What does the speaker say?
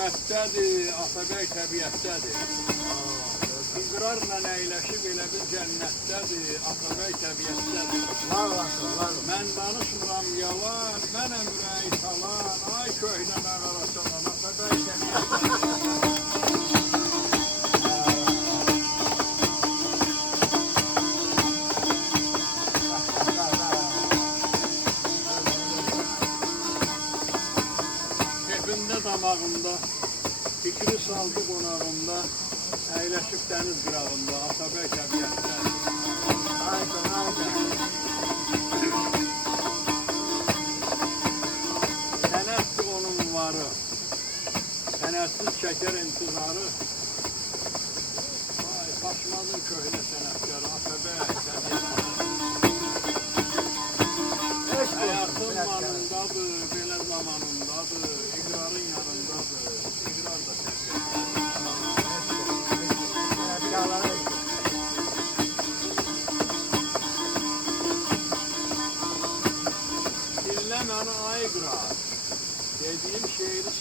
Rəhmətdədir, Atabəy təbiətdədir. İqrarla əyləşib elə bir cənnətdədir, Atabəy təbiətdədir. Var olasın, var olasın. Mən danışmıram yalan, mənəm ürəyi salan, ay köhnə məqara çalan, Atabəy təbiətdədir. Evimdə, damağımda, fikri saldı qonağımda, əyləşib dəniz qırağında, Atabəy təbiətdədir. Aydın, aydın. Sənətdir onun varı, sənətsiz çəkər intizarı. Vay, Başmazın köhnə sənətkarı, Atabəy təbiətdədir. Həyatın yanındadır, belə zamanındadır, iqrarın yanındadır, iqrar da Yağları Dinlə məni ay iqrar, dediyim şeiri